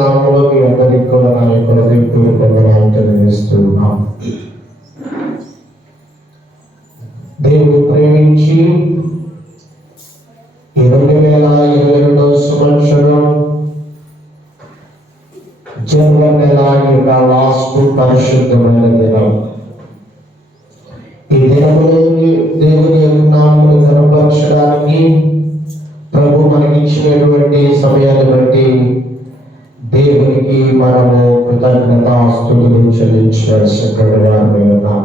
నామములో మీ అందరికీ కూడా నా యొక్క హృదయపూర్వక వందనాలు తెలియజేస్తున్నాం. దేవుడు ప్రేమించి 2022 సంవత్సరం జనవరి నెల యొక్క లాస్ట్ పరిశుద్ధమైన దినం. ఈ దినములో దేవుని యొక్క నామమును కనపరచడానికి ప్రభు మనకిచ్చినటువంటి సమయాన్ని బట్టి దేవునికి మనము కృతజ్ఞతాస్తుతులు చెల్లించవలసినటువంటి వారమై ఉన్నాం.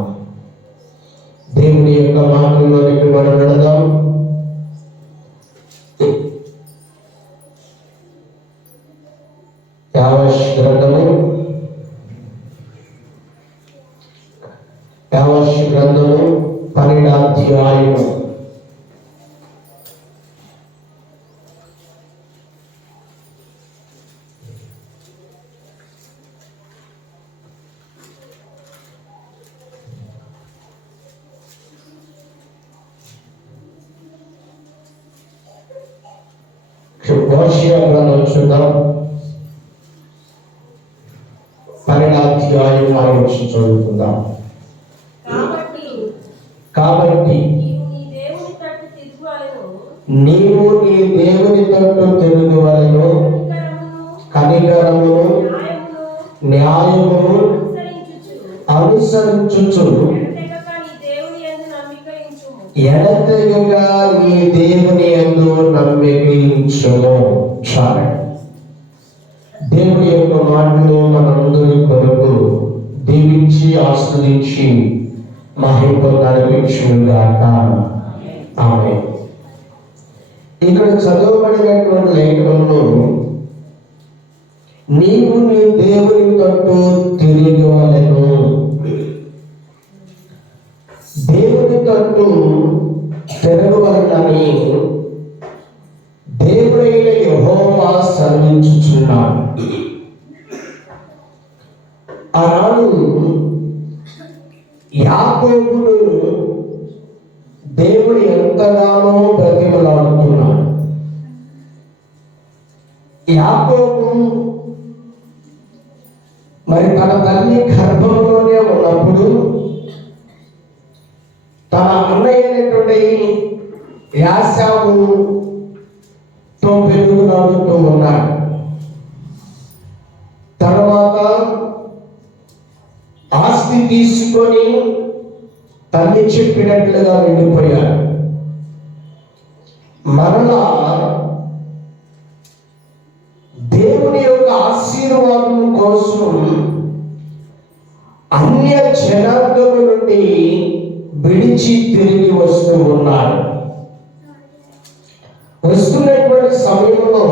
దేవుని యొక్క మాటల్లోనికి మనం వెళదాం. యావష్ గ్రంథము 12వ అధ్యాయము 12వ అధ్యాయం చదువుకుందాం. కాబట్టి నీవు నీ దేవుని తట్టు తిరుగువలెను, కనికరమును న్యాయమును అనుసరించుచు ఎడతెగక నీ దేవుని యందు నమ్మికయించుము. చాలు. దేవుని యొక్క మాటలు మనందరి కొరకు దీవించి ఆస్వాదించి మహిమ నడిపించుగాక. ఆమేన్. ఇక్కడ చదవబడినటువంటి లేఖనంలో నీవు నీ దేవుని తట్టు తిరగవలెను. దేవుని తట్టు తిరగవలెనని దేవుడైన యెహోవా సెలవిచ్చుచున్నాడు. ఆనాడు యాకోబును దేవుడు ఎంతగానో బ్రతిమలాడుతున్నాడు. యాకోబు మరి తన తల్లి గర్భంలోనే ఉన్నప్పుడు తన అన్నయ్యైనటువంటి యాశావుతో పెరుగులాడుతూ ఉన్నాడు. తర్వాత ఆస్తి తీసుకొని తల్లి చెప్పినట్లుగా వెళ్ళిపోయాడు. మరలా దేవుని యొక్క ఆశీర్వాదం కోసం అన్య జనాంగము నుండి విడిచి తిరిగి వస్తూ ఉన్నాడు. వస్తున్నటువంటి సమయంలో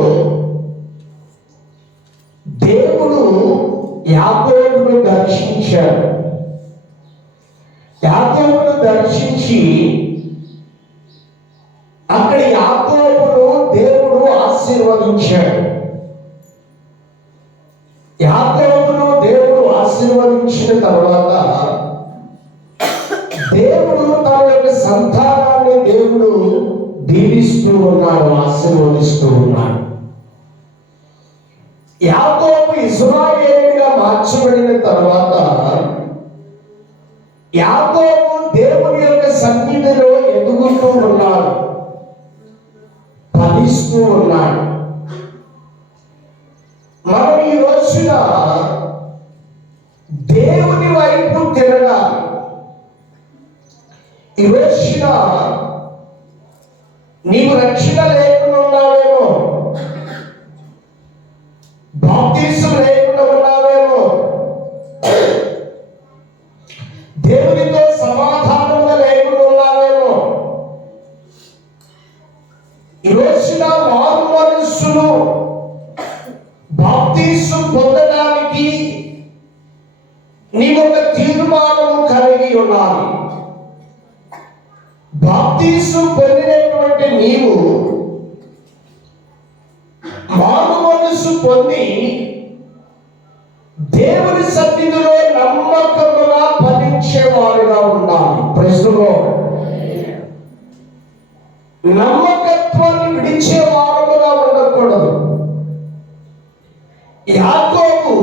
దేవుడు యాకోబును దర్శించాడు. యాకోబును దర్శించి అక్కడ యాకోబును దేవుడు ఆశీర్వదించాడు. యాకోబును దేవుడు ఆశీర్వదించిన తర్వాత దేవుడు తన యొక్క సంతానాన్ని దేవుడు దీవిస్తూ ఉన్నాడు, ఆశీర్వదిస్తూ ఉన్నాడు. యాకోబు ఇశ్రాయేలుగా మార్చబడిన తర్వాత యాకోబు దేవుని యొక్క సన్నిధిలో ఎదుగుతూ ఉన్నాడు, ఫలిస్తూ ఉన్నాడు. మనం ఈ రోజున దేవుని వైపు తిరగాలి. ఈ రోజున నీవు రక్షణ లేకుండా ఉన్నావేమో, బాప్తిసం లేకుండా ఉన్నావేమో, దేవునితో సమాధానంగా లేకుండా ఉన్నావేమో. ఈ రోజున మారు మనస్సును బాప్తిసం పొందడానికి నీవు ఒక తీర్మానం కలిగి ఉండాలి. బాప్తిసం పొందినటువంటి నీవు మారు మనస్సు పొంది దేవుని సన్నిధిలో నమ్మకముగా ఫలించేవారుగా ఉండాలి. ప్రశ్నలో నమ్మకత్వాన్ని విడిచేవారుగా ఉండకూడదు. యాకోబు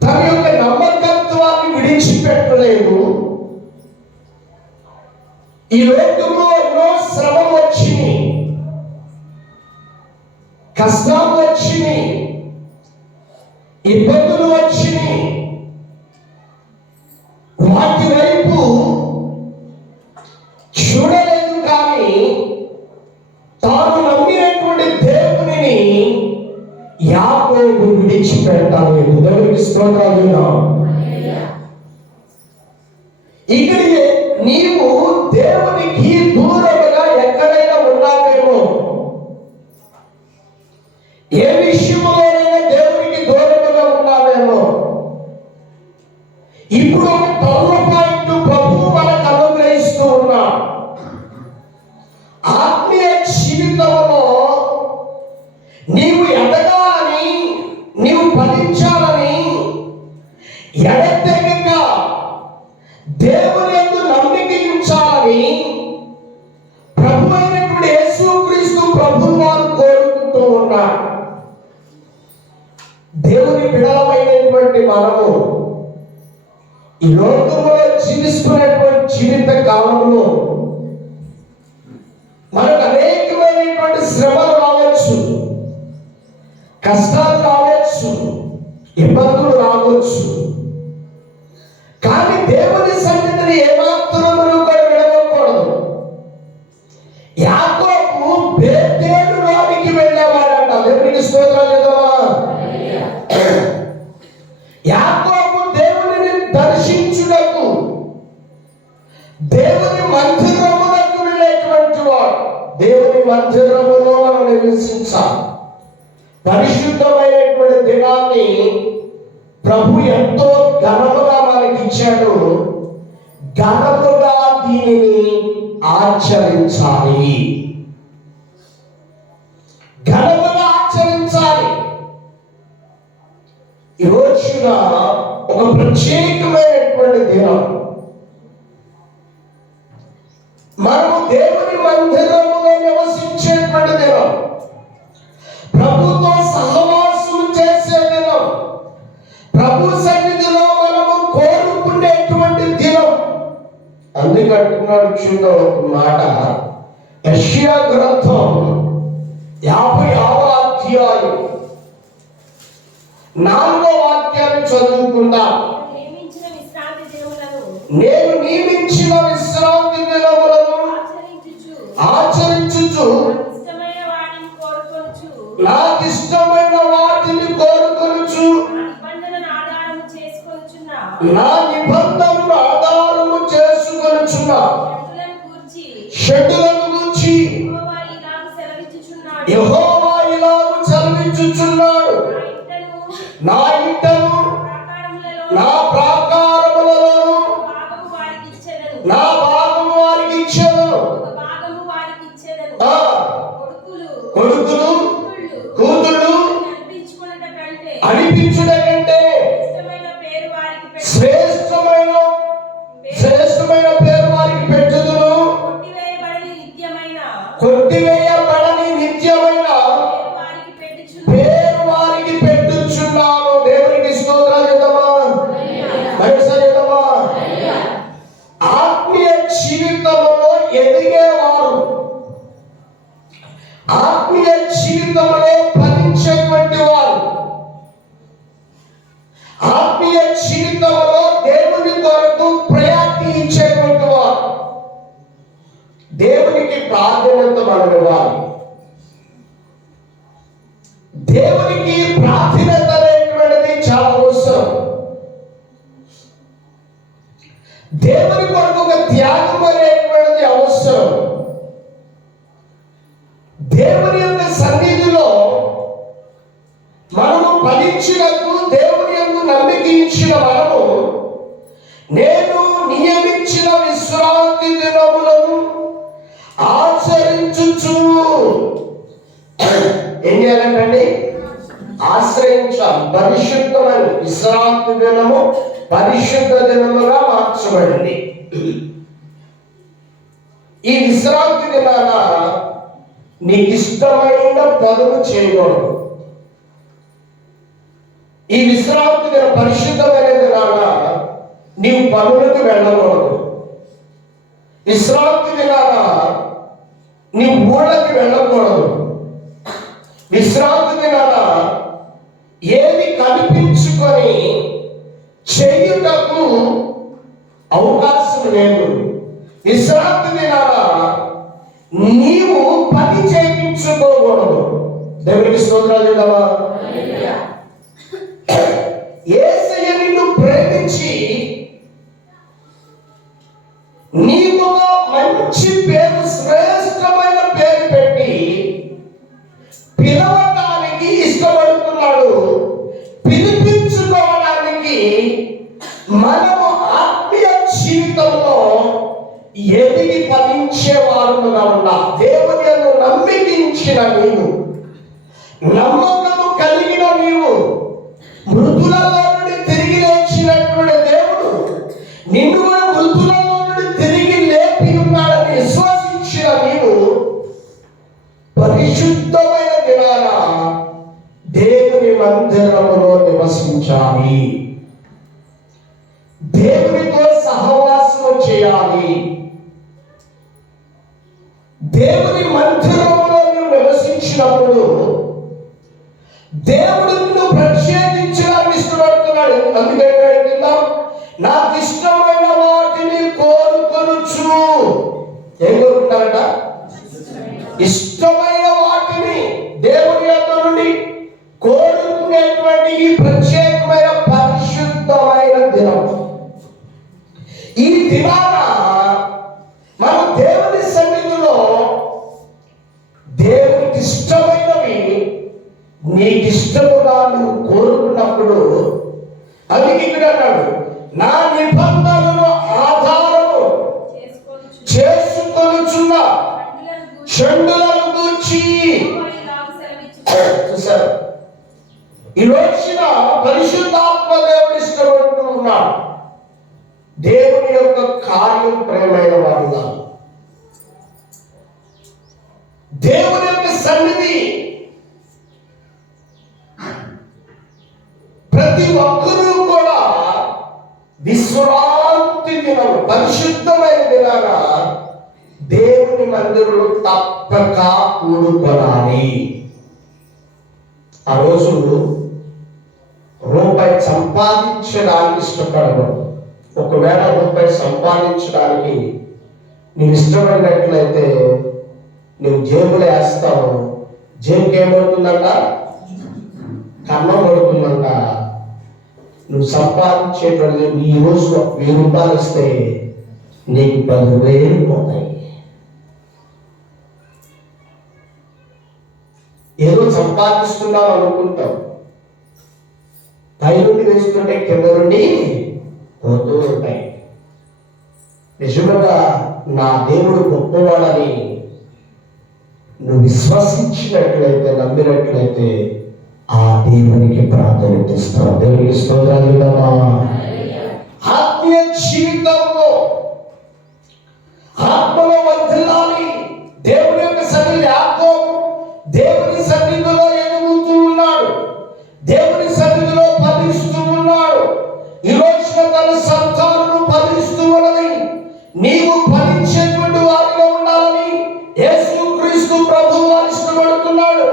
తన యొక్క నమ్మకత్వాన్ని విడిచిపెట్టలేదు. ఈ లోకంలో ఎన్నో శ్రమలు వచ్చినాయి, కష్టాలు వచ్చినాయి, ఇబ్బందులు వచ్చినాయి. వాటి వైపు చూడలేదు, కానీ తాను నమ్మినటువంటి దేవునిని యాకోబు విడిచిపెట్టలేదు. దేవునికి స్తోత్రాలు. ఇక్కడ నీవు దేవునికి దూరముగా ఎక్కడైనా ఉన్నావేమో, ఏ విషయంలోనైనా దేవునికి దూరముగా ఉన్నావేమో, ఇప్పుడు ఒక టర్న్ పాయింట్ ప్రభువు మనకు అనుగ్రహిస్తూ ఉన్నాడు. ఆత్మీయ జీవితంలో నీవు ఎదగాలని, నీవు ఫలించాలని, ఎడతెగక దేవుని యందు నమ్మిక ఉంచాలని ప్రభు అయినటువంటి యేసుక్రీస్తు ప్రభువు వారు కోరుకుంటూ ఉన్నారు. దేవుని బిడలమైనటువంటి మనము ఈ లోకంలో జీవిస్తున్నటువంటి జీవిత కాలంలో మనకు అనేకమైనటువంటి శ్రమలు రావచ్చు, కష్టాలు రావచ్చు, ఇబ్బందులు రావచ్చు. కానీ దేవుని సన్నిధిని ఏమాత్రమును కూడా విడవకూడదు. యాకోబు బేతేలులోనికి వెళ్ళేవాడంట. దేవునికి స్తోత్రాలు. యాకోబు దేవునిని దర్శించుటకు దేవుని మందిరములకు వెళ్ళేటువంటి వాడు. దేవుని మందిరములో మనం నివసించాలి. పరిశుద్ధమైనటువంటి దినాన్ని ప్రభు ఎంతో ఘనముగా మనకి ఇచ్చాడు. ఘనముగా దీనిని ఆచరించాలి, ఘనముగా ఆచరించాలి. ఈ రోజున ఒక ప్రత్యేకమైనటువంటి దినం. మనము దేవుని మందిరములో నివసించేటువంటి దినం, ప్రభుతో సహవాసం చేసే దినం, ప్రభు సన్నిధిలో మనము కోరుకునేటువంటి దినం. అందుకంటున్నాడు చూద్దాం ఒక మాట. యెషయా గ్రంథం 50వ అధ్యాయం 4వ వాక్యాన్ని చదువుకుందాం. నేను నియమించిన విశ్రాంతి దినములను ఆచరించుచు నాకు ఇష్టమైన వాటిని కోరుకొనుచు నా నిబంధనను ఆధారము చేసుకొనుచున్నా షడ్డులను గూర్చి యెహోవా ఇలాగు సెలవిచ్చుచున్నాడు. నా ఇంటను నా ప్రాకారములను నా భాగము వారికి ఇచ్చెదను. కొడుకులు కూతుళ్ళు అనిపించుట కంటే శ్రేష్టమైన పేరు వారికి పెట్టుదును. కొట్టివేయబడని నిత్యమైన పేరు వారికి పెట్టుచున్నాను. దేవునికి స్తోత్రాలు చేద్దామా? ఆత్మీయ జీవితంలో ఎదిగేవారు, ఆత్మీయ జీవితంలో ఫలించేటువంటి వారు, ఆత్మీయ జీవితంలో దేవుని కొరకు ప్రయాణి ఇచ్చేటువంటి వారు, దేవునికి ప్రాధాన్యత మనం ఇవ్వాలి. దేవునికి ప్రాధాన్యత అనేటువంటిది చాలా అవసరం. దేవుని కొరకు ఒక త్యాగం అనేటువంటిది అవసరం. దేవుని యొక్క సన్నిధిలో మనము ఫలించినప్పుడు, దేవుని యొక్క నమ్మిక ఇచ్చిన మనము, నేను నియమించిన విశ్రాంతి దినములను ఆచరించుచు ఏం చేయాలంటండి? ఆశ్రయించాలి. పరిశుద్ధమైన విశ్రాంతి దినము పరిశుద్ధ దినముగా మార్చబడింది. ఈ విశ్రాంతి దినాన నీకు ఇష్టమైన పనులు చేయకూడదు. ఈ విశ్రాంతి దిన పరిశుద్ధమైన దినాన నీవు పనులకు వెళ్ళకూడదు. విశ్రాంతి దినాన నీ ఊళ్ళకి వెళ్ళకూడదు. విశ్రాంతి దినాన ఏది కనిపించుకొని చేయుటకు అవకాశం లేదు. విశ్రాంతి దినాన నీవు పని చేయించుకోకూడదు. దేవునికి స్తోత్రాలు చెప్దామా? యేసయ్య నిన్ను ప్రేమించి నీకు మంచి పేరు, శ్రేష్టమైన పేరు పెట్టి పిలవటానికి ఇష్టపడుతున్నాడు. పిలిపించుకోవడానికి మనము ఆత్మీయ జీవితంలో ఎదిగి ఫలించేవారుగా ఉండాలి. దేవుని యందు నమ్మికించిన నీవు, నమ్మకము కలిగిన నీవు, మృతులలో నుండి తిరిగి లేచినటువంటి దేవుడు నిన్ను కూడా మృతులలో నుండి తిరిగి లేపి ఉన్నాడని విశ్వసించిన నీవు పరిశుద్ధమైన దినాన దేవుని మందిరములో నివసించాలి. దేవునితో సహవాసం చేయాలి. దేవుని మందిరంలో నీవు నివసించినప్పుడు దేవుడు నిన్ను ప్రత్యేకించడానికి ఇష్టపడుతున్నాడు. అందుకంటే నాకు ఇష్టమైన వాటిని కోరుకొనుచు. ఏం కోరుకుంటారట? ఇష్టమైన వాటిని దేవుని యొక్క నుండి కోరుకునేటువంటి ఈ ప్రత్యేకమైన పరిశుద్ధమైన దినం. ఈ దినాన మనం దేవుని సన్నిధిలో దేవునికి ఇష్టమైనవి నీకు ఇష్టముగా నువ్వు కోరుకున్నప్పుడు, అది ఇక్కడ అన్నాడు, నా నిబంధనను ఆధారము చేసుకొనుచున్న చెండులను గూర్చి. చూసారు, ఈ రోజున పరిశుద్ధాత్మ దేవుడు ఇష్టపడుతూ ఉన్నాడు. దేవుని యొక్క కార్యం ప్రేమైన వాడుగా దేవుని యొక్క సన్నిధి ప్రతి ఒక్కరూ కూడా విశ్రాంతి దినం, పరిశుద్ధమైన దినాన దేవుని మందిరంలో తప్పక కూడుకోవాలి. ఆ రోజు రూపాయి సంపాదించడానికి ఇష్టపడదు. ఒకవేళ రూపాయి సంపాదించడానికి నీవు ఇష్టపడినట్లయితే నువ్వు జేబులో వేస్తావు. జేబుకి ఏమవుతుందంట? కన్నం పడుతుందంట. నువ్వు సంపాదించేటువంటి ఈ రోజు 1000 రూపాయలు వస్తే నీకు 10,000 పోతాయి. ఏదో సంపాదిస్తున్నావు అనుకుంటావు, పై నుండి వేస్తుంటే కింద నుండి పోతూ ఉంటాయి. నిజంగా నా దేవుడు గొప్పవాడని నువ్వు విశ్వసించినట్లయితే, నమ్మినట్లయితే ఆ దేవునికి ప్రాధాన్యత ఇస్తావు. దేవునికి స్తోత్రాలు. ఆత్మీయ జీవితంలో ఆత్మలో వర్ధిల్లాలి. దేవుని యొక్క సన్నిధి, యాకోబు దేవుని సన్నిధిలో ఎదుగుతూ ఉన్నాడు, దేవుని సన్నిధిలో ఫలిస్తూ ఉన్నాడు. ఈ రోజున తన సంతానము ఫలిస్తూ ఉన్నది. నీవు ఫలించేటువంటి వారిగా ఉండాలని యేసుక్రీస్తు ప్రభువు వారు ఇష్టపడుతున్నాడు.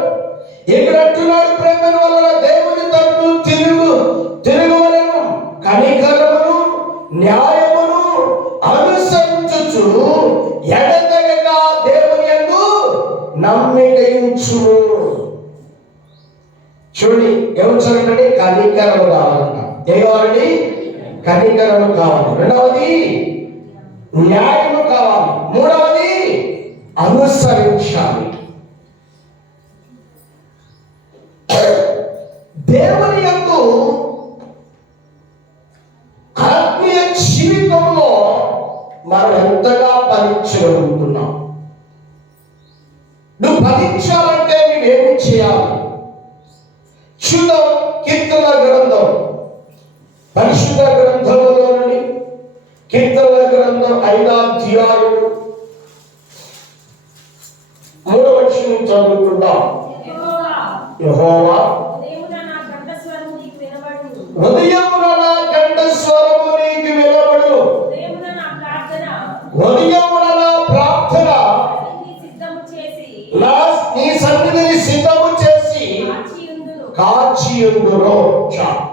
ఇక్కడ అంటున్నాడు, ప్రేమ వలన దేవుని తట్టు తిరుగువలెను, కనికరమును న్యాయమును అనుసరించుచు ఎడతెగక దేవుని యందు నమ్మికయించుము. చూడండి, ఎవరు చదవండి? కనికరము కావాలంట. ఏం కావాలండి? కనికరము కావాలి. రెండవది న్యాయము కావాలి. మూడవది అనుసరించాలి. దేవుని యందు ఆత్మీయ జీవితంలో మనం ఎంతగా ఫలించగలుగుతున్నాం? నువ్వు ఫలించాలంటే నువ్వేమి చేయాలి? చూద్దాం, కీర్తన గ్రంథం, పరిశుద్ధ గ్రంథంలో నుండి కీర్తన గ్రంథం 5వ అధ్యాయం 3వ వచనం చదువుకుందాం. యెహోవా అగ్నిని సిద్ధము చేసి కాచియుందురు. చాలు.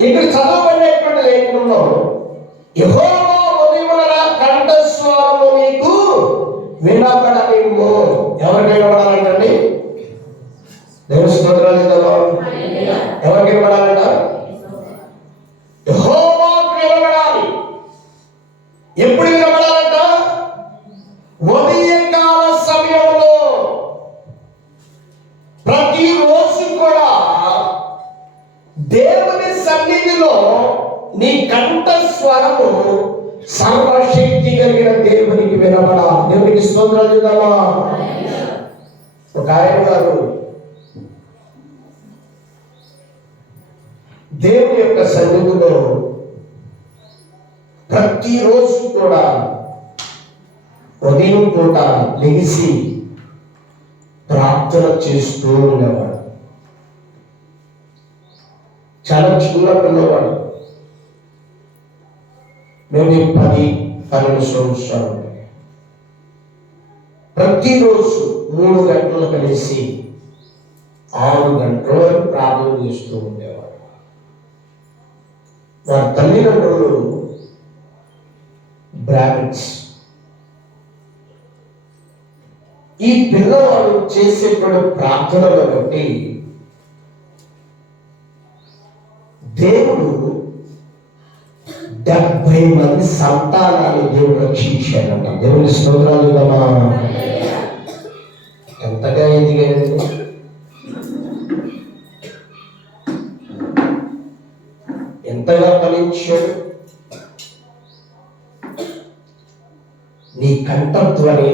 ఇక్కడ చదవబడినటువంటి లేఖనంలో యెహోవా ఉదయమున కంఠస్వరము నీకు వినబడనివ్వు. ఎవరికి వినబడాలంటండి? దేవుని స్తోత్రాలు చెప్తారు. ఎవరికి వినబడాలంట? యెహోవాకు వినబడాలి. ఎప్పుడు వినబడాలంట? ఉదయకాల సమయంలో. ప్రతిరోజు కూడా దేవుని సన్నిధిలో నీ కంఠస్వరము సర్వశక్తి కలిగిన దేవునికి వినబడాలి. దేవునికి స్తోత్రాలు చెప్తామా? ఒక ఆయన గారు దేవుని యొక్క సన్నిధిలో ప్రతిరోజు కూడా ఉదయం పూట లెగిసి ప్రార్థన చేస్తూ ఉండేవాడు. చాలా చిన్న పిల్లవాడు, మేము 10-12 సంవత్సరాలు. ప్రతిరోజు 3 గంటలు కలిసి 6 గంటల వరకు ప్రార్థన చేస్తూ ఉండేవాడు. వారి తల్లిదండ్రులు బ్రాహ్మిన్స్. ఈ పిల్లవాడు చేసేటువంటి ప్రార్థనలు బట్టి దేవుడు 70 మంది సంతానాన్ని దేవుడు రక్షించాడంట. దేవుని స్తోత్రాలు కదా. ఎంతగా ఎదిగాడండి? ఎంతగా ఫలించాడు? నీ కంఠధ్వని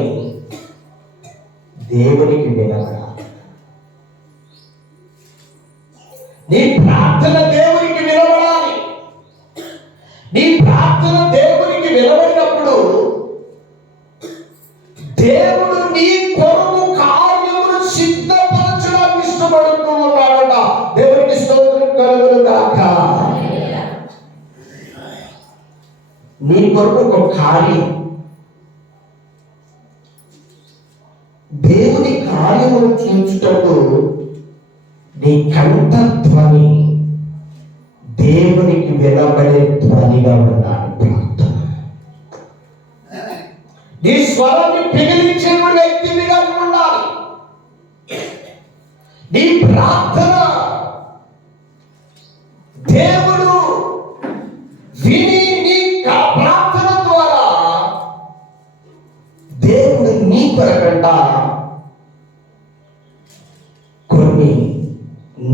దేవునికి వినబడాలి. నీ ప్రార్థన దేవునికి వినబడాలి. నీ ప్రార్థన దేవునికి వినబడినప్పుడు దేవుడు నీ కొరకు కార్యమును సిద్ధపరచడానికి ఇష్టపడుతూ ఉన్నాడట. దేవునికి స్తోత్రం కలుగును గాక. నీ కొరకు ఒక కార్యం, దేవుని కార్యమును చూచుటకు నీ కంఠధ్వని దేవునికి వినబడే ధ్వనిగా ఉండాలి. ప్రార్థన నీ స్వరాన్ని పిగిలించే వ్యక్తిగా ఉండాలి. నీ ప్రార్థన దేవుడు విని నీ ప్రార్థన ద్వారా దేవుడు నీ కొరకంట కొన్ని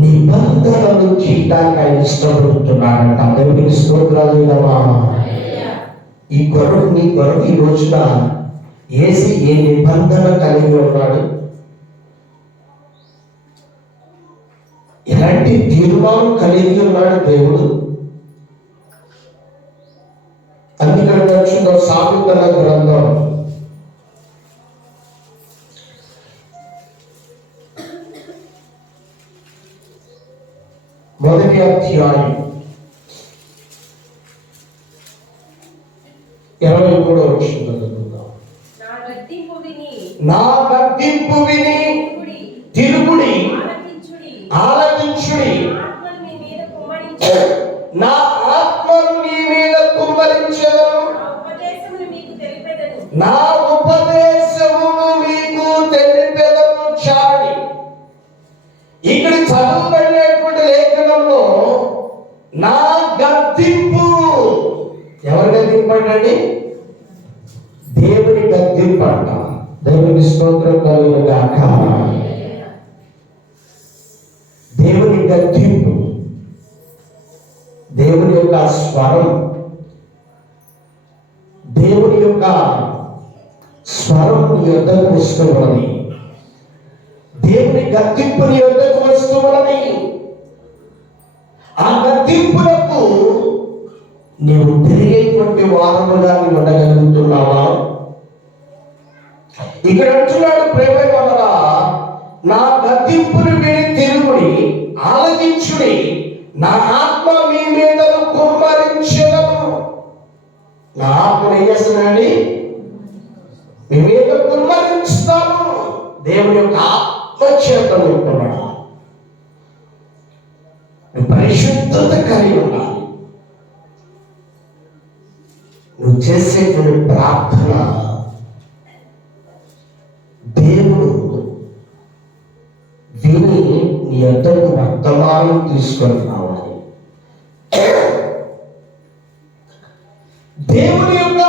నిబంధనలు చేయడానికి ఆయన ఇష్టపడుతున్నాడంట. దేవునికి స్తోత్రాలు కదా. ఈ కొరకు నీ కొరకు ఈ రోజున యేసు ఏ నిబంధన కలిగి ఉన్నాడు? ఎలాంటి తీర్మానం కలిగి ఉన్నాడు దేవుడు? అందుకని చూద్దాం సామెతల గ్రంథం 1వ అధ్యాయం 23వ వచనం చదువుకుందాం. నా గద్దింపు విని తిరుగుడి, ఆలకించుడి. నా ఆత్మను నీ మీద కుమ్మరించెదను, నా ఉపదేశమును మీకు తెలిపెదను. చాలి. ఇక్కడ చదవబడినటువంటి లేఖనంలో నా గద్దింపు, ఎవరి గద్దింపు అండి? దేవుని గద్దింపు అంట. దేవుని స్తోత్రం కలుగును గాక. దేవుని గద్దింపు, దేవుని యొక్క స్వరం, దేవుని యొక్క స్వరం నీ యొద్దకు వస్తూ ఉన్నది. దేవుని గద్దింపు నీ యొద్దకు వస్తూ ఉన్నది. ఆ గద్దింపులకు నీవు తిరిగేటువంటి వారముగా నీవు ఉండగలుగుతున్నావా? ఇక్కడ అంటున్నాడు ప్రేమైన వారా, నా గద్దింపును విని తిరుగుడి, ఆలకించుడి. నా ఆత్మ మీ మీద కుమ్మరించెదను. నా ఆత్మను ఏం చేస్తున్నానండి? మీ మీద కుమ్మరించుతాను. దేవుని యొక్క ఆత్మచేత నింపబడాలి. నువ్వు పరిశుద్ధత కలిగి ఉండాలి. నువ్వు చేసేటువంటి ప్రార్థన దేవుడు విని నీ యొద్దకు వర్తమానం తీసుకొని రావాలి. దేవుని యొక్క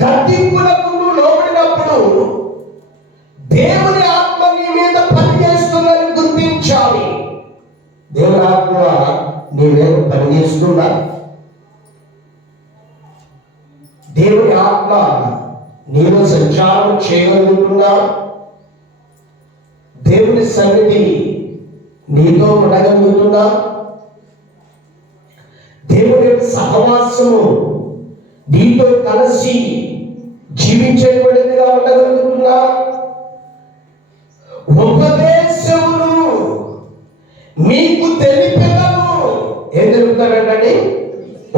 గద్దింపులకు నువ్వు లోబడినప్పుడు దేవుని ఆత్మ నీ మీద పనిచేస్తుందని గుర్తించాలి. దేవుని ఆత్మ నీ మీద పనిచేస్తుందా? దేవుని ఆత్మ నీలో సంచారం చేయగలుగుతుందా? దేవుని సన్నిధి నీతో ఉండగలుగుతుందా? దేవుని యొక్క సహవాసము నీతో కలిసి జీవించేటువంటిదిగా ఉండగలుగుతుందా? ఉపదేశమును మీకు తెలిపెదను. ఏం తెలుపుతాడంటే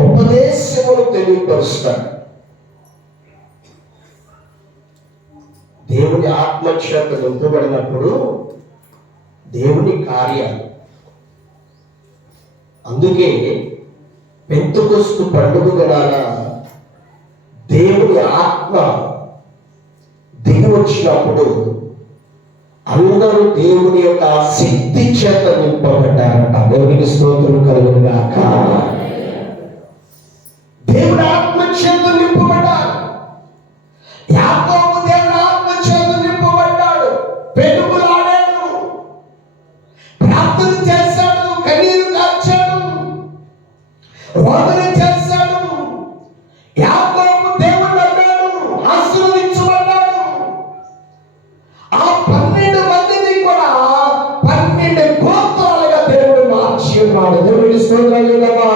ఉపదేశమును తెలియపరుస్తాడు. దేవుని ఆత్మచేత నింపబడినప్పుడు దేవుని కార్యాలు. అందుకే పెంతెకొస్తు పండుగ దినాన దేవుని ఆత్మ దిగి వచ్చినప్పుడు అందరూ దేవుని యొక్క శక్తి చేత నింపబడ్డారట. దేవునికి స్తోత్రం కలుగునుగాక. దేవుని ఆత్మ చేత నింపబడ్డారు. యాకోబు దేవుని ఆత్మ చేత నింపబడ్డాడు. పెనుగులాడాడు, ప్రార్థన చేశాడు, కన్నీరు కార్చాడు, రోదన చేశాడు. యాకోబు దేవుని నమ్మాడు, ఆశీర్వదించబడ్డాడు. ఆ 12 మందిని కూడా 12 గోత్రాలుగా దేవుడు మార్చి ఉన్నాడు. దేవుడికి స్తోత్రాలు చెల్లిద్దామా?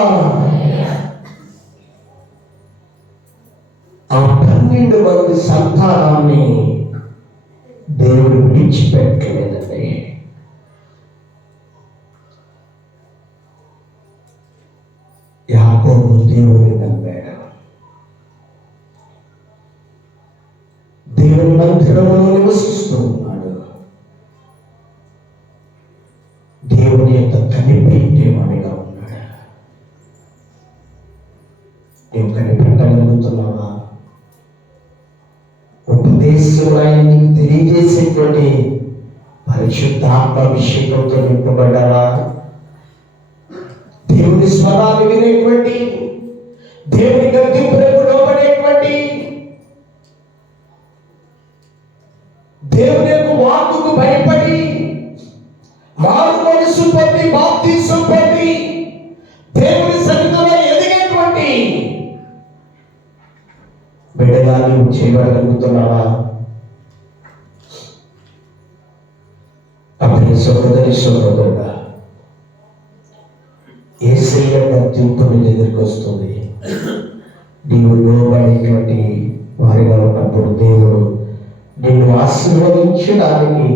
ఆ 12 మంది సంతానాన్ని దేవుడు విడిచిపెట్టలేదండి. యాకోబు దేవుని నమ్మాడు. దేవుని మందిరంలో నివసిస్తూ ఉన్నాడు. దేవుని యొక్క కనిపెట్టేవాడిగా ఉన్నాడు. నీవు కనిపెట్టగలుగుతున్నావా? ఉపదేశంలో ఆయన నీకు తెలియజేసేటువంటి పరిశుద్ధాత్మాభిషేకంతో నింపబడ్డావా? దేవుని స్వరాన్ని వినేటువంటి, దేవుని గద్దింపులకు లోబడేటువంటి, దేవుని యొక్క వాక్కుకు భయపడి మారు మనసు పొంది బాప్తిసం పొంది దేవుని సన్నిధిలో ఎదిగేటువంటి బిడ్డగా నువ్వు చేయగలుగుతున్నావా? అప్పుడు సహోదరి సహోదరుడా, యేసయ్య గద్దింపు నీ దగ్గరికి వస్తుంది. నీవు లోబడేటువంటి వారిగా ఉన్నప్పుడు దేవుడు నిన్ను ఆశీర్వదించడానికి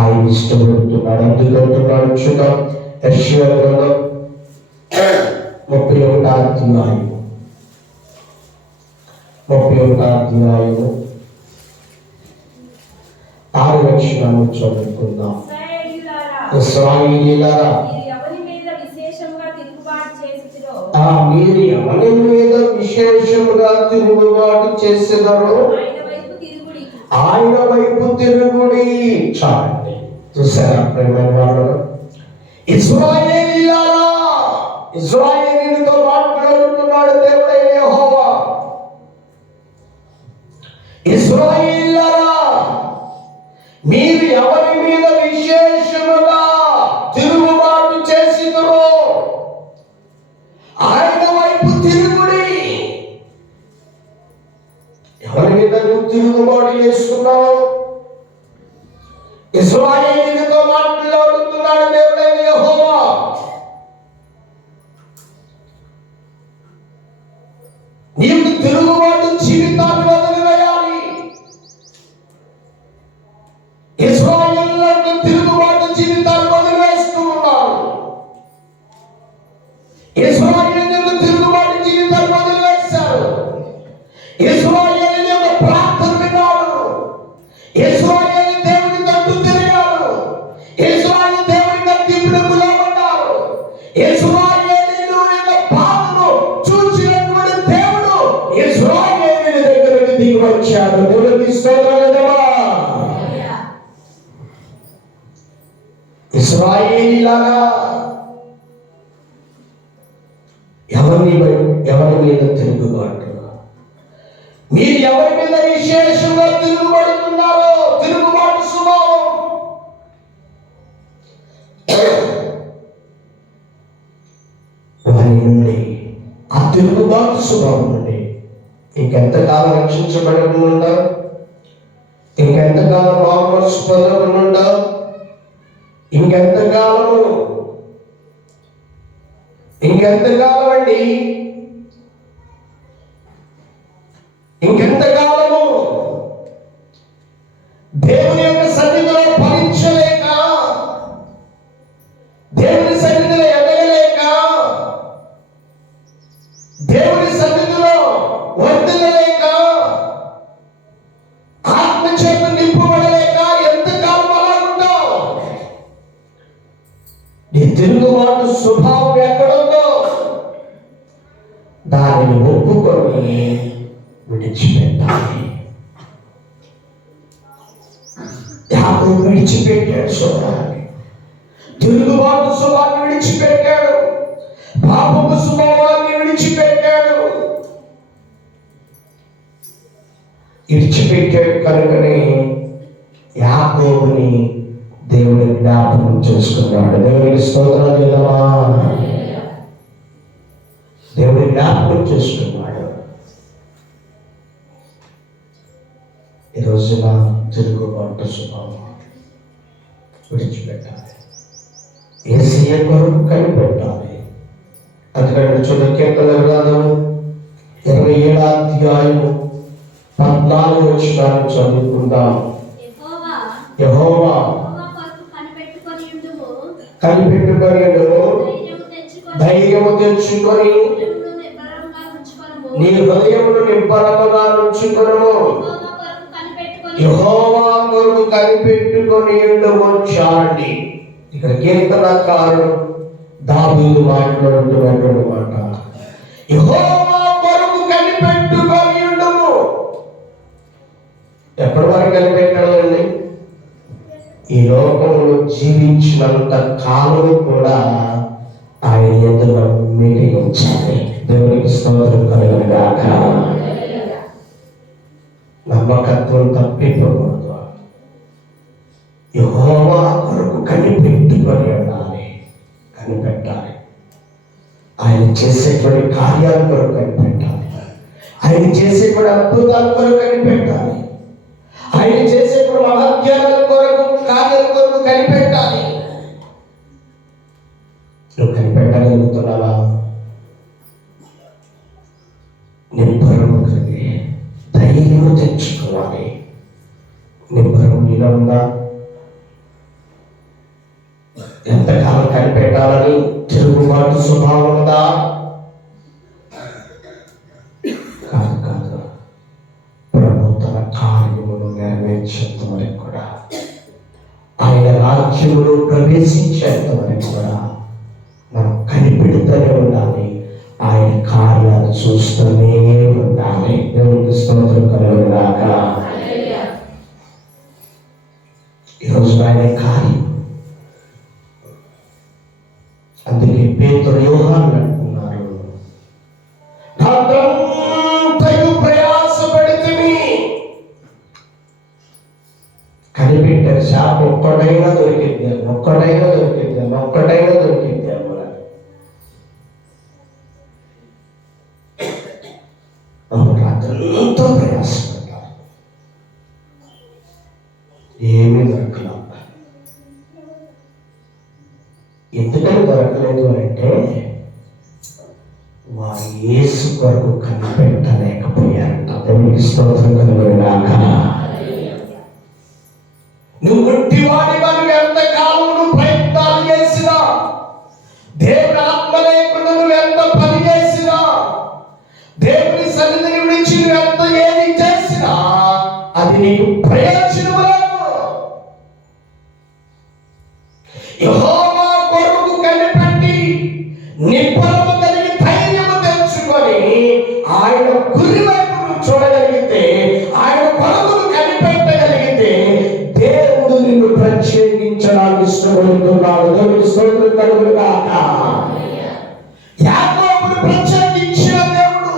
ఆయన ఇష్టపడుతున్నాడు. అందుకంటున్నాడు. చూద్దాం, యెషయా గ్రంథం 31వ అధ్యాయం 6వ వచనాన్ని చదువుకుందాం. ఇశ్రాయేలీయులారా, మీరు ఎవరి మీద విశేషముగా తిరుగుబాటు చేసేదారో ఆయన వైపు తిరుగుడి. చాలండి. చూసారా ప్రేమైన వాళ్ళు? ఇశ్రాయేలీయులారా, ఇశ్రాయేలీయులతో మాట్లాడుతున్నాడు దేవుడైన యెహోవా. ఇశ్రాయేలీయులారా, మీరు ఎవరి మీద విశేషముగా తిరుగుబాటు చేసిదరో ఆయన వైపు తిరుగుడి. ఎవరి మీద నువ్వు తిరుగుబాటు చేస్తున్నావు? ఇశ్రాయేలీయులతో మాట్లాడుతున్నాడు దేవుడైన యెహోవా. నీవు తిరుగుబాటు జీవితాన్ని వదిలివేయాలి. ఇశ్రాయేలీయులకు తిరుగుబాటు జీవితాన్ని వదిలివేస్తూ ఉన్నారు. ఇశ్రాయేలీయులు తిరుగుబాటు జీవితాన్ని వదిలివేశారు. ఇశ్రాయేలీయుల ప్రార్థన విన్నాడు. ఇశ్రాయేలు దేవునితో ఇలాగా ఎవరి మీద తిరుగుబాటు? మీరు ఎవరి మీద విశేషంగా తిరుగుబడుతున్నారో, తిరుగుబాటు స్వభావం, వారి నుండి, ఆ తిరుగుబాటు స్వభావం నుండి ఇంకెంతకాలం రక్షించబడి ఉంటారు? ఇంకెంతకాలం బాగుపరుచుకోవాలని ఉంటారు? ఇంకెంతకాలం అండి? ఇంకెంతకాలము దేవుని యొక్క సన్నిధిలో ఫలించలేక, దేవుని సన్నిధిలో ఎదగలేక, దేవుని సన్నిధిలో వర్ధిల్లలేక, ఆత్మచేత నింపబడలేక ఎంతకాలం అలా ఉంటావు? నీ తిరుగుబాటు స్వభావం ఎక్కడుందో దానిని ఒప్పుకొని విడిచిపెట్టాలి. యాకోబు విడిచిపెట్టాడు స్వభావాన్ని, తిరుగుబాటు స్వభావాన్ని విడిచిపెట్టాడు, పాపపు స్వభావాన్ని విడిచిపెట్టాడు. విడిచిపెట్టాడు కనుకనే యాకోబుని దేవుని జ్ఞాపకం చేసుకున్నాడు. దేవునికి స్తోత్రం చేద్దామా? దేవుని జ్ఞాపకం చేసుకున్నాడు. ఈ రోజున తిరుగుబాటు స్వభావం విడిచిపెట్టాలి. యేసయ్య కొరకు కనిపెట్టాలి. అందుకని చూడండి, కీర్తన గ్రంథం 27వ అధ్యాయము 14వ వచనాన్ని చదువుకుందాం. యెహోవా కనిపెట్టుకొని ధైర్యము తెచ్చుకొని నీ హృదయమును నిబ్బరముగా ఉంచుకొనుము. యెహోవా కొరకు కనిపెట్టుకొని ఉండము చాలండి. ఇక్కడ కీర్తనకారుడు దావీదు మాట్లాడుతున్నటువంటి మాట, యెహోవా కొరకు కనిపెట్టుకొని ఉండము. ఎప్పటి వరకు కనిపెట్టాలండి? ఈ లోకంలో జీవించినంత కాలం కూడా ఆయన ఎదుట నమ్మిక ఉంచాలి. దేవునికి స్తోత్రం కలుగునుగాక. నమ్మకత్వం తప్పిపోకూడదు. యెహోవా కొరకు కనిపెట్టుకొని ఉండాలి, కనిపెట్టాలి. ఆయన చేసేటువంటి కార్యాల కొరకు కనిపెట్టాలి, ఆయన చేసేటువంటి అద్భుతాల కొరకు కనిపెట్టాలి, ఆయన చేసేటువంటి మహత్యాల కొరకు, కార్యాల కొరకు కనిపెట్టాలి. నువ్వు కనిపెట్టగలుగుతున్నావా? నిబ్బరము కలిగి ధైర్యము తెచ్చుకోవాలి. నిబ్బరం నీలో ఉందా? ఎంతకాలం కనిపెట్టాలని తిరుగుబాటు స్వభావం ఉందా? కాదు కాదు. ప్రభు తన కార్యములు నెరవేర్చేంత వరకు కూడా, ఆయన రాజ్యములో ప్రవేశించేంత వరకు కూడా మనం కనిపెడుతూనే ఉండాలి. ఆయన కార్యాలు చూస్తూనే ఉండాలి. దేవునికి స్తోత్రం కలుగునుగాక. ఈరోజు ఆయన కార్యం, అందుకే పేతురు యోహాను అంటున్నారు, రాత్రంతయు ప్రయాసపడితిమి. కనిపెట్టారు. శాపం ఒక్కటైనా దొరికిద్దాం, ఒక్కటైనా దొరికిద్దాం, ఒక్కటైనా దొరికిద్దాం. రాత్రంతా ప్రయాసపడ్డారు, ఏమీ దొరకలేదు. ఎందుకని దొరకలేదు అంటే వారు యేసు కొరకు కనిపెట్టలేకపోయారంట. దేవునికి స్తోత్రం కలుగునుగాక. నువ్వు గుడ్డివాడి వారికి ఎంత కాలం నువ్వు ప్రయత్నాలు చేసినా, దేవుని ఆత్మ లేకుండా నువ్వు ఎంత పని చేసినా, దేవుని సన్నిధిని విడిచి నువ్వు ఎంత ఏది చేసినా అది నీకు ప్రయోజనం లేదు. యెహోవా కొరకు కనిపెట్టి నిబ్బరము కలిగి ధైర్యము తెచ్చుకొని ఆయన గురి వైపు నువ్వు చూడగలిగితే, ఆయన కొరకు కనిపెట్టగలిగితే దేవుడు నిన్ను ప్రత్యేకించి జీవించడానికి ఇష్టపడుతున్నాడు. దేవుని స్తోత్రం కలుగును గాక. యాకోబును ప్రత్యేకించిన దేవుడు,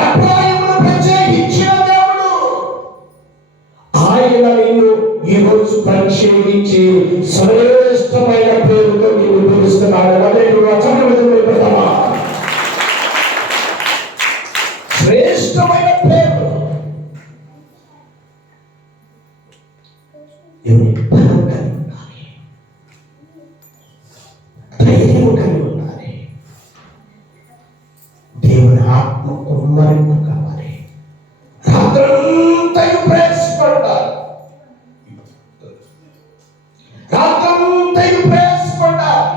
ఎఫ్రాయిమును ప్రత్యేకించిన దేవుడు, ఆయన నిన్ను ఈ రోజు ప్రత్యేకించి శ్రేష్టమైన పేరుతో నిన్ను పిలుస్తున్నాడు. అదే వచనమా, శ్రేష్టమైన పేరు. దేవుని బలం కలిగి ఉండాలి, ధైర్యం కలిగి ఉండాలి, దేవుని ఆత్మ కుమ్మరింపు కావాలి. రాత్రంతయు ప్రయాసపడ్డారు, రాత్రంతయు ప్రయాసపడ్డారు.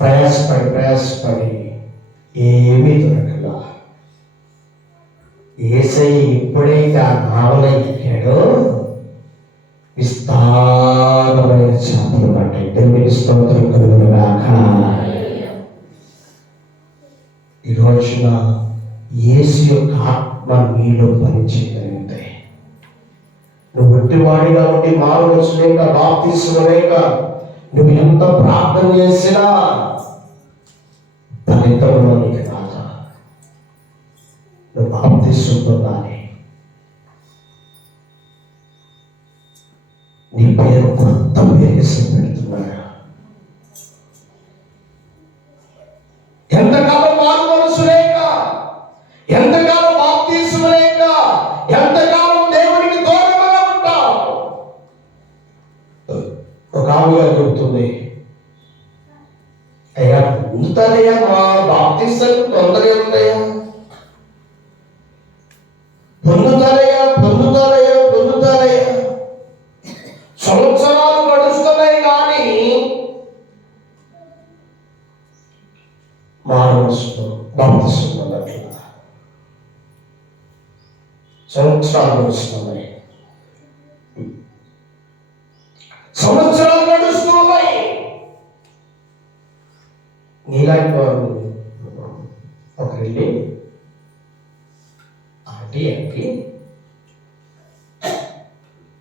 ప్రయాసపడి ఏమీ దొరకలా. యేసయ్య ఎప్పుడైతే ఆ నావల ఎక్కాడో విస్తారమైన చేపలు పడ్డాయి. దేవునికి స్తోత్రం కలుగును గాక. ఈ రోజున యేసు యొక్క ఆత్మ నీలో పనిచేయగలిగితే, నువ్వు ఒట్టివాడిగా ఉండి మారవచ్చు లేక బాప్తిస్మం లేక నువ్వు ఎంత ప్రార్థన చేసినా ఫలితంలో నీకు రాదా. నువ్వు బాప్తిస్మం పొందాలి. నీ పేరు కొత్త పేరు పెడుతున్నాడు. ఎంతకాలం మారు మనసు లేక, ఎంతకాలం బాప్తిస్మం లేక, ఎంతకాలం దేవునికి దూరంగా ఉంటావు. ఒక ఆమెగా చెబుతుంది, అయ్యా పొందుతానయ్యా, మా బాప్తిస్మం తొందరగా ఉందయ్యా, పొందుతానయ్యా పొందుతానయ్యా పొందుతానయ్యా. సంవత్సరాలు గడుస్తున్నాయి కానీ మానవస్తో బాప్తిస్మం పొందట్లా. సంవత్సరాలు గడుస్తున్నాయి, సంవత్సరాలు గడుస్తున్నాయి. నీలాంటి వారు ఒకరు వెళ్ళి ఆంటీ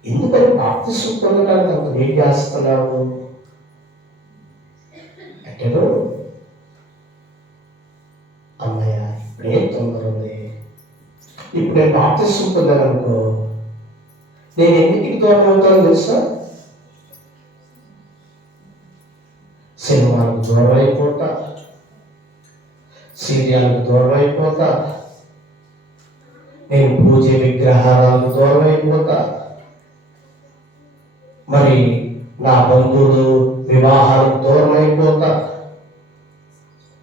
ఎందుకని బాప్తిస్మం పొందడానికి అంత వెయిట్ చేస్తున్నావు అంటే, అమ్మయ్య ఇప్పుడే తొందర ఉంది, ఇప్పుడు నేను బాప్తిస్మం పొందాననుకో నేను ఎందుకు దూరం అవుతానో తెలుసా, సినిమాలకు దూరం అయిపోతా, సీరియాలకు దూరం అయిపోతా, నేను పూజ విగ్రహాలకు దూరం అయిపోతా, మరి నా బంధువులు వివాహాలకు దూరం అయిపోతా,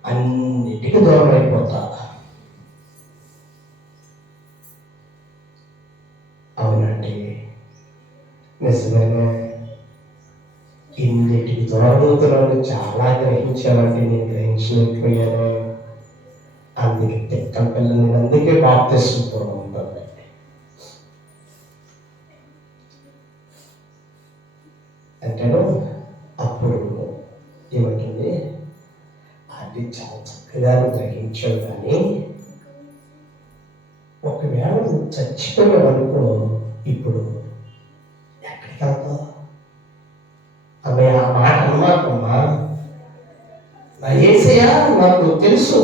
అన్నిటికీ దూరం అయిపోతా. అవునండి, నిజమేనే. ఇన్నిటికి దూరమవుతున్నాను చాలా గ్రహించామంటే నేను గ్రహించలేకపోయాను. అందుకే తిక్కల పిల్లలు నేను అందుకే బాప్తిస్మం ఉంటానండి. అంటేను అప్పుడు ఏమంటుంది, అది చాలా చక్కగా గ్రహించావు, కానీ ఒకవేళ నువ్వు చచ్చిపోయావు అనుకో, ఇప్పుడు ఎక్కడికి వెళ్తావు? అమ్మాయి ఆ మాట అన్నమాటమ్మా, నా యేసయ్య నాకు తెలుసు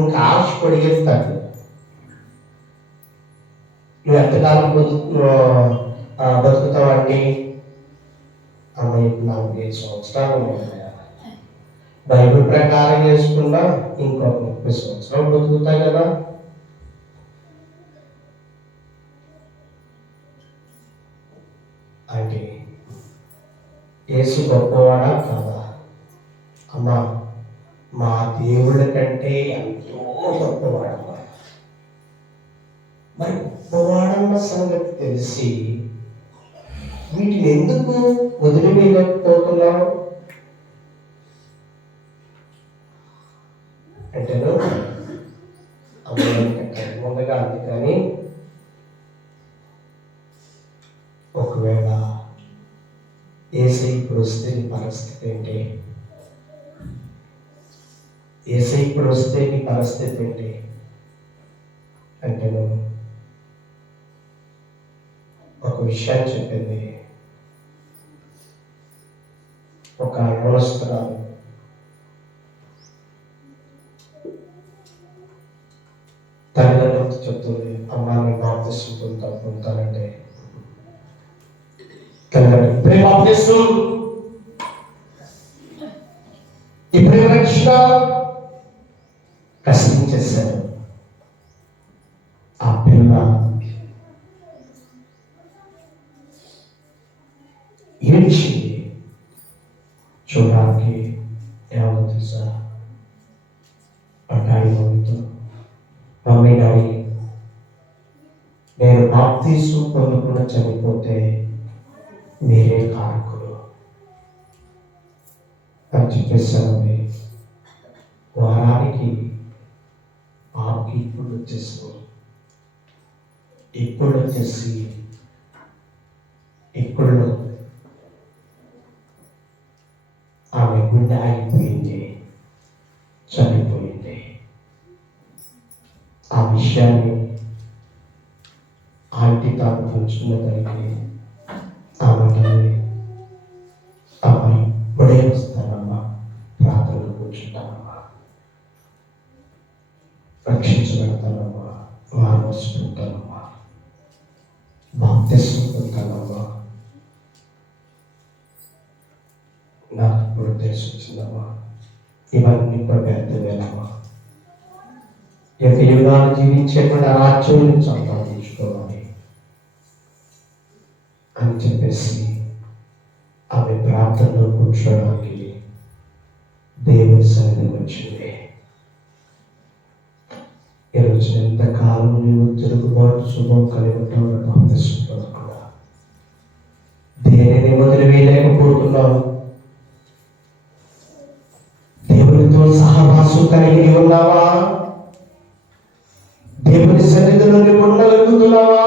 ఇంకా ఆశపడి చేస్తాడు. నువ్వు ఎంతకాలం బతుకుతావండి? అమ్మాయి 45 సంవత్సరాలు ఉన్నాయా, బైబిల్ ప్రకారం చేసుకున్నా ఇంకొక 30 సంవత్సరాలు బతుకుతాయి కదా. అంటే యేసు గొప్పవాడా కాదా? అమ్మా, మా దేవుళ్ళ కంటే ఎంతో గొప్పవాడమ్మా. మరి గొప్పవాడన్న సంగతి తెలిసి వీటిని ఎందుకు వదిలివేయలేకపోతున్నావు అంటే, ముందుగా అందుకని ఒకవేళ యేసయ్య ఇప్పుడు వస్తే నీ పరిస్థితి ఏంటి? యేసయ్య ఇప్పుడు వస్తే నీ పరిస్థితి ఏంటి అంటే, ఒకవేళ విషయాన్ని చెప్పింది. ఒక యవనస్తురాలు తల్లిదండ్రులతో చెప్తుంది, అమ్మ నేను బాప్తిస్మం పొందుతానంటే తల్లిదండ్రులు ఇప్పుడే బాప్తిస్మం, ఇప్పుడే రక్షణ కష్టించేశారు. ఆ పిల్ల ఏడ్చి చూడడానికి ఏమో తెలుసా, ఆ డాడీ మమ్మీతో, మమ్మీ డాడీ నేను బాప్తిస్మం పొందకుండా చనిపోతే మీరే కారకులు అని చెప్పేశాను. వారానికి పాపకి ఇప్పుడు వచ్చేసి ఇప్పుడు ఆమె గుండె ఆగిపోయింది, చనిపోయింది. ఆ విషయాన్ని ఆంటీ తాను పంచుకున్నదానికి ఆమె ఇప్పుడే వస్తానమ్మా, ప్రార్థనలో కూర్చుంటానమ్మా, రక్షించబడతానమ్మా, వారసుకుంటానమ్మా, బాప్తిస్మం పొందుతానమ్మా. నాకు ఇప్పుడు తెలిసి వచ్చిందమ్మా, ఇవన్నీ ఇప్పుడు వ్యర్థమేనమ్మా. యొక్క యుగాలు జీవించేటువంటి రాజ్యం సంపాదించుకోవాలి అని చెప్పేసి ఆమె ప్రార్థనలో కూర్చోడానికి దేవుని సన్నిధికి వచ్చింది. ఈరోజు ఎంతకాలం నీవు తిరుగుబాటు శుభం కలిగి ఉంటావు, బాప్తిస్మం కూడా దేనిని వదిలివేయలేకపోతున్నావు. దేవునితో సహవాసం కలిగి ఉన్నావా? దేవుని సన్నిధిలో నీవు ఉండగలుగుతున్నావా?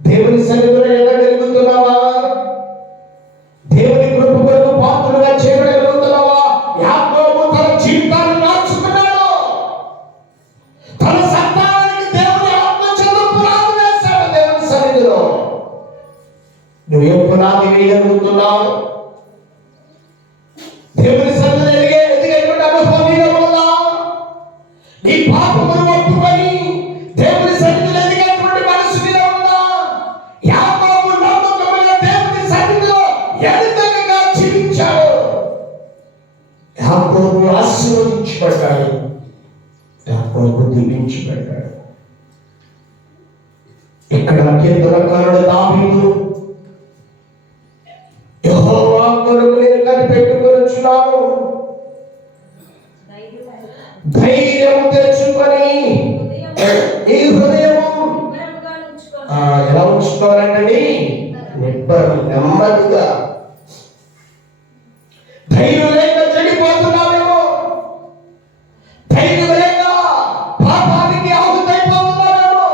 దేవుని సన్నిధిలో ఎదగలుగుతున్నావా? దేవుని కృప కొరకు పాత్రలుగా చేయగలుగుతున్నావా? యాకోబు తన జీవితాన్ని మార్చుకున్నాడు. తన సంతానానికి దేవుని ఆత్మచేత పునాది వేశాడు. దేవుని సన్నిధిలో నువ్వు ఏ పునాది వేయగలుగుతున్నావు? దేవుని సన్నిధిలో ఎదిగేటువంటి అనుభవం నీలో ఉందా? నీ పాపమును ఒప్పుకొని దేవుని సన్నిధిలో ఎదిగేటువంటి మనసు నీలో ఉందా? యాకోబు నమ్మకముగా దేవుని సన్నిధిలో ఎదుగుగా జీవించాడు. యాకోబు ఆశీర్వదించబడ్డాడు, యాకోబు దీవించబడ్డాడు. ఇక్కడ కీర్తనకారుడు దావీదు, యెహోవా కొరకు నేను కనిపెట్టుకొనుచున్నాను, ధైర్యం తెచ్చుకొని ఈ హృదయము ఎలా ఉంచుకోవాలండి? నెమ్మదిగా. ధైర్యం లేక చెడిపోతున్నామేమో, ధైర్యం లేక పాపానికి ఆహుతైపోతున్నామేమో,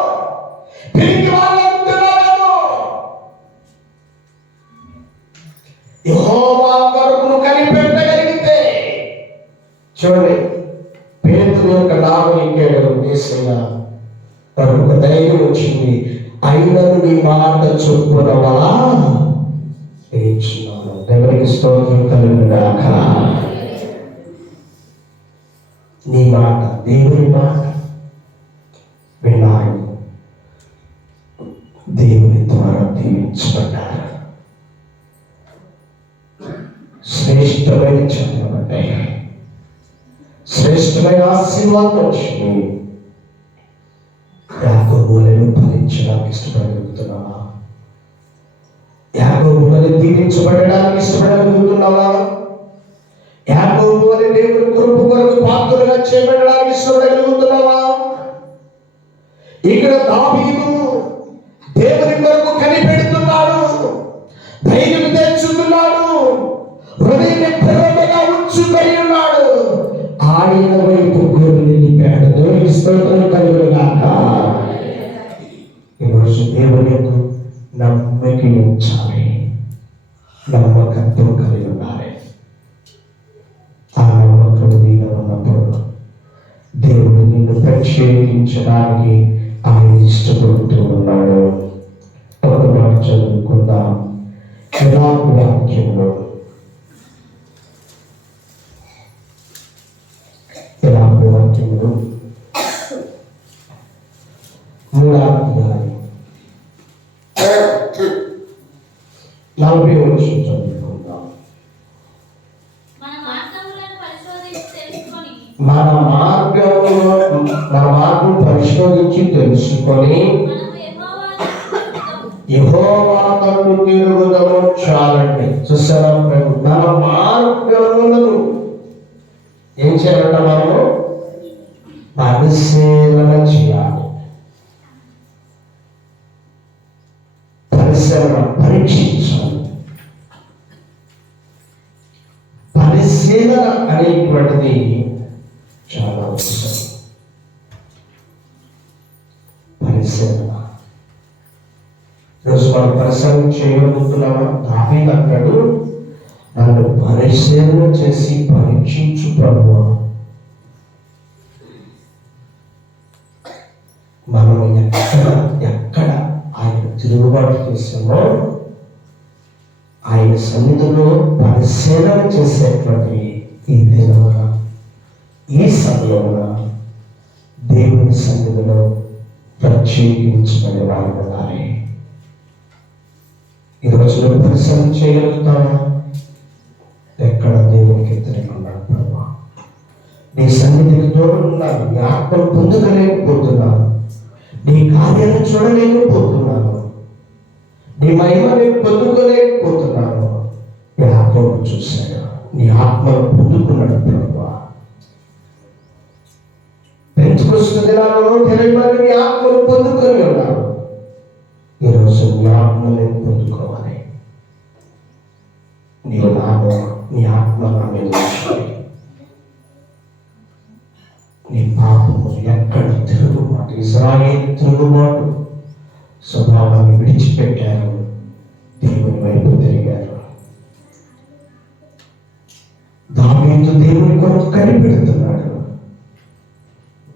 పిరికి వాళ్ళు ఉంటున్నామేమో. యెహోవా కొరకు కనిపెట్టగలిగితే చూడండి, పేతురు యొక్క నామం ఇంకేడు యేసయ్యా ఒక ధైర్యం వచ్చింది. అయినను నీ మాట చొప్పునవా వేయించున్నాను. దేవునికి స్తోత్రం కలుగుగాక. నీ మాట, దేవుని మాట విన్నారు, దేవుని ద్వారా దీవించబడ్డారు, శ్రేష్టమైన చెప్పబడ్డాయి, శ్రేష్టమైన ఆశీర్వాదం వచ్చింది. యాకోబు వలెను ఫలించడానికి ఇష్టపడగలుగుతున్నావా? యాకోబు వలె దీవించబడడానికి ఇష్టపడగలుగుతున్నావా? యాకోబు వలె దేవుని కృప కొరకు పాత్రలుగా చేయబడడానికి ఇష్టపడగలుగుతున్నావా? ఇక్కడ దావీదు దేవుని కొరకు కనిపెడుతున్నాడు, ధైర్యం తెచ్చుకున్నాడు, హృదయాన్ని ప్రేమగా ఉంచుకొని ఉన్నాడు. ఆయన వైపు గోరు నిలిపాడు. దేవునికి స్తోత్రం కలుగుగాక. ఈరోజు దేవుని యొక్క నమ్మక ఉంచాలి, నమ్మకంతో కలిగి ఉండాలి. ఆ నమ్మకం నీలో ఉన్నప్పుడు దేవుడు నిన్ను ప్రత్యేకించడానికి ఆయన ఇష్టపడుతూ ఉన్నాడు. ఒక చూద్దాం. యెహోవా వాక్యంలో యెహోవా వాక్యంలో 3వ అధ్యాయం 40వ వచనం చదువుకుందాం. మన మార్గం పరిశోధించి తెలుసుకొని యెహోవా తట్టు తిరుగుదము. చాలండి, చూసారా? మన మార్గములను ఏం చేయాలంట? మనము పరిశీలన చేయాలి. పరీక్షించాలి. పరిశీలన అనేటువంటిది చాలా అవసరం. పరిశీలన ఈరోజు మనం పరిశీలన చేయబోతున్నామా? దావీదు అంటాడు, నన్ను పరిశీలన చేసి పరీక్షించు ప్రభువా. మనం ఎక్కడ ఆయన తిరుగుబాటు చేసామో ఆయన సన్నిధిలో పరిశీలన చేసేటువంటి ఈ దినమున, ఈ సమయమున దేవుని సన్నిధిలో ప్రత్యేకించబడే వారు ఉండాలి. ఈరోజు నువ్వు పరిశీలన చేయగలుగుతావా? ఎక్కడ దేవునికి వ్యతిరేకంగా ప్రభా, నీ సన్నిధికి దూరం ఉన్నాను, నీ ఆత్మను పొందుకోలేకపోతున్నాను, నీ కార్యాలను చూడలేకపోతున్నాను, నీ మహిమ నేను పొందుకోలేకపోతున్నాను. యాకోబు చూశాడు, నీ ఆత్మను పొందుకున్నాడు ప్రభా. పెంతుకొస్తున్న దినాలలో 20 మంది నీ ఆత్మను పొందుకొని ఉన్నారు. ఈరోజు నీ ఆత్మను నేను పొందుకోవాలి. నీ ఆత్మ నా మీద ఉంచాలి. నీ పాపము ఎక్కడ తిరుగుబాటు, ఇశ్రాయేలు తిరుగుబాటు స్వభావాన్ని విడిచిపెట్టారు, దేవుని వైపు తిరిగారు. దావీదు దేవుని కొరకు కనిపెడుతున్నాడు.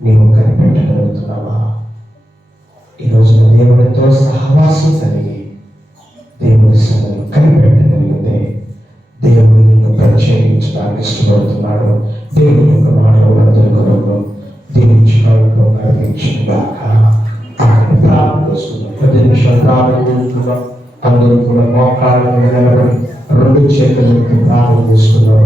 నీవు కనిపెట్టగలుగుతున్నావా? ఈరోజు దేవునితో సహవాసం కలిగి దేవుని సన్నిధిలో కనిపెట్టగలిగితే దేవుడు నిన్ను ప్రత్యేకించడానికి ఇష్టపడుతున్నాడు. దేవుని యొక్క మాటలు అందరి కొరకు దీవించడానికి నడిపించుగాక. ఆయన ప్రార్థన చేస్తున్నాం. 10 నిమిషాలు ప్రార్థన చేస్తున్నాం. అందరూ కూడా మోకాళ్ళ మీద నిలబడి 2 చేతులు ప్రార్థన చేస్తున్నాం.